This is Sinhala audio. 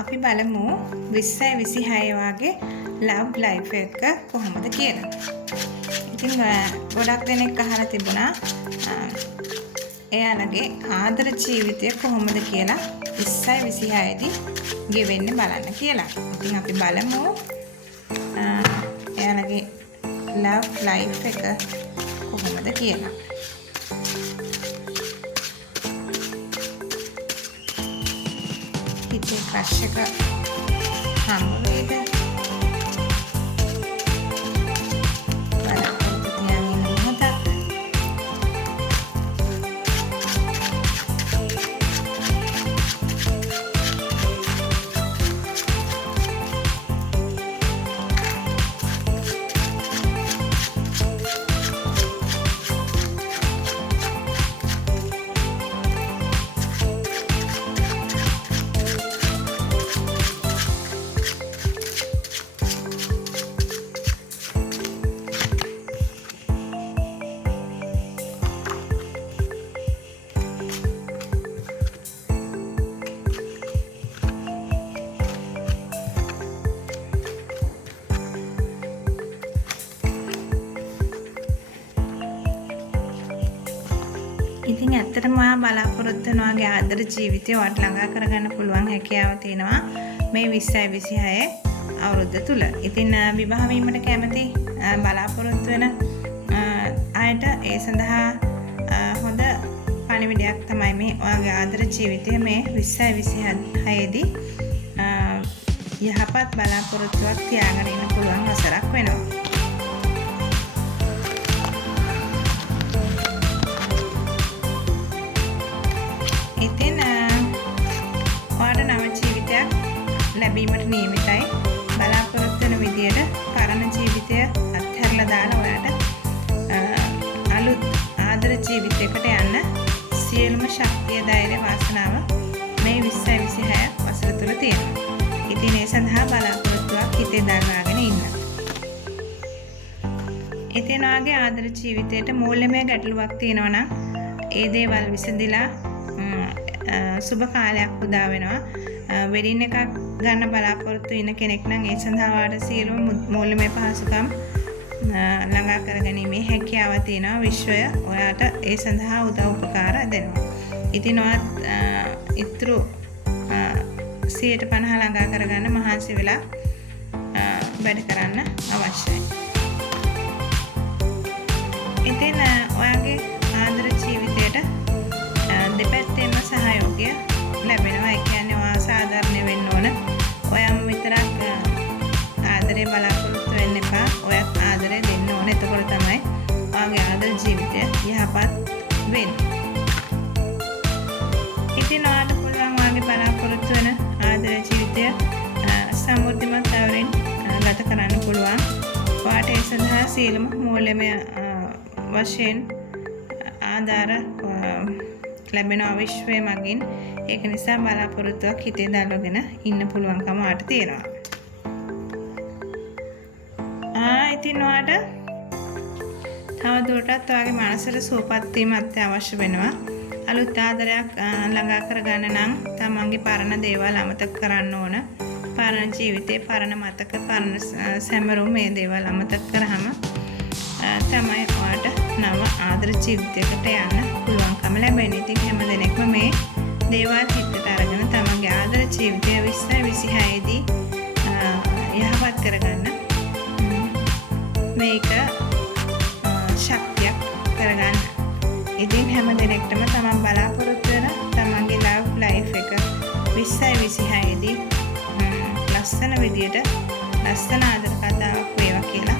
අපි බලමු 2026 වගේ love life එක කොහොමද කියලා. ඉතින් ගොඩක් දෙනෙක් අහලා තිබුණා එයාලගේ ආදර ජීවිතය කොහොමද කියලා 2026 දී ගෙවෙන්නේ බලන්න කියලා. ඉතින් අපි බලමු එයාලගේ love life එක කොහොමද කියලා. හිතේ ක්‍රෂ් එක හම්බ වේද? බලාපොරොත්තු තියාගෙන ඉන්න මොහොතක්. ඉතින් ඇත්තටම ඔයා බලාපොරොත්තු වෙන වගේ ආදර ජීවිතය ඔයාට ළඟා කරගන්න පුළුවන් හැකියාව තියෙනවා මේ 2026 අවුරුද්ද තුල. ඉතින් විවාහ වීමට කැමති බලාපොරොත්තු වෙන අයට ඒ සඳහා හොඳ පණිවිඩයක් තමයි මේ ඔයාගේ ආදර ජීවිතය මේ 2026 දී යහපත් බලාපොරොත්තුවක් තියාගෙන ඉන්න පුළුවන් වසරක් වෙනවා. ඉතින් ඔයාට නව ජීවිතයක් ලැබීමට නියමිතයි. බලාපොරොත්තු වෙන විදියට පරණ ජීවිතය අත්හැරලා දාලා ඔයාට අලුත් ආදර ජීවිතයකට යන්න සියලුම ශක්තිය ධෛර්ය වාසනාව මේ 2026 වසර තුල තියෙනවා. ඉතින් ඒ සඳහා බලාපොරොත්තුවක් හිතේ දරාගෙන ඉන්න. ඉතින් ඔයාගේ ආදර ජීවිතයට මූල්‍යමය ගැටලුවක් තියෙනවා නම් ඒ දේවල් විසඳිලා සුබ කාලයක් උදා වෙනවා. වෙඩින් එකක් ගන්න බලාපොරොත්තු වෙන කෙනෙක් නම් ඒ සඳහා වාට සියලුම මූල්‍යමය පහසුකම් ළඟා කරගැනීමේ හැකියාව තියෙනවා. විශ්වය ඔයාට ඒ සඳහා උදව් උපකාර දෙනවා. ඉතින් ඔයත් ඉතුරු 150 ළඟා කරගන්න මහන්සි වෙලා වැඩ කරන්න අවශ්‍යයි. ඉතින් ඔයාගේ ආදර ජීවිතයට දෙපැත්තෙන්ම සහයෝගය ලැබෙනවා. ඒ කියන්නේ ඔයා සාධාරණ වෙන්න ඕන. ඔයාම විතරක් ආදරේ බලාපොරොත්තු වෙන්න එපා. ඔයත් ආදරේ දෙන්න ඕන. එතකොට තමයි ඔයාගේ ආදර ජීවිතය යහපත් වෙන්නේ. ඉතින් ඔයාට පුළුවන් ඔයාගේ බලාපොරොත්තු වෙන ආදර ජීවිතය සමෘද්ධිමත් තවරින් ගත කරන්න පුළුවන්. ඔයාට ඒ සඳහා සියලුම මූල්‍යමය වශයෙන් ආධාර ලැබෙන විශ්වය මගින්. ඒක නිසා බලාපොරොත්තුවක් හිතේ දාගෙන ඉන්න පුළුවන්කම ආට තියෙනවා. ඉතින් ඔයාට තවදුරටත් ඔයාගේ මනසට සුවපත් වීම අත්‍යවශ්‍ය වෙනවා. අලුත් ආදරයක් ළඟා කරගන්න නම් තමන්ගේ පරණ දේවල් අමතක කරන්න ඕන. පරණ ජීවිතේ පරණ මතක පරණ සැමරුම් මේ දේවල් අමතක කරාම තමයි ඔයාට නව ආදර ජීවිතයකට යන්න පුළුවන්කම ලැබෙන්නේ. ඉතින් හැම දෙනෙක්ම මේ දේවල් හිතට අරගෙන තමන්ගේ ආදර ජීවිතය 2026 දී යහපත් කරගන්න මේක ශක්තියක් කරගන්න. ඉතින් හැම දෙනෙක්ටම තමන් බලාපොරොත්තු වෙන තමන්ගේ love life එක 2026 දී ලස්සන විදියට ලස්සන ආදර කතාවක් වේවා කියලා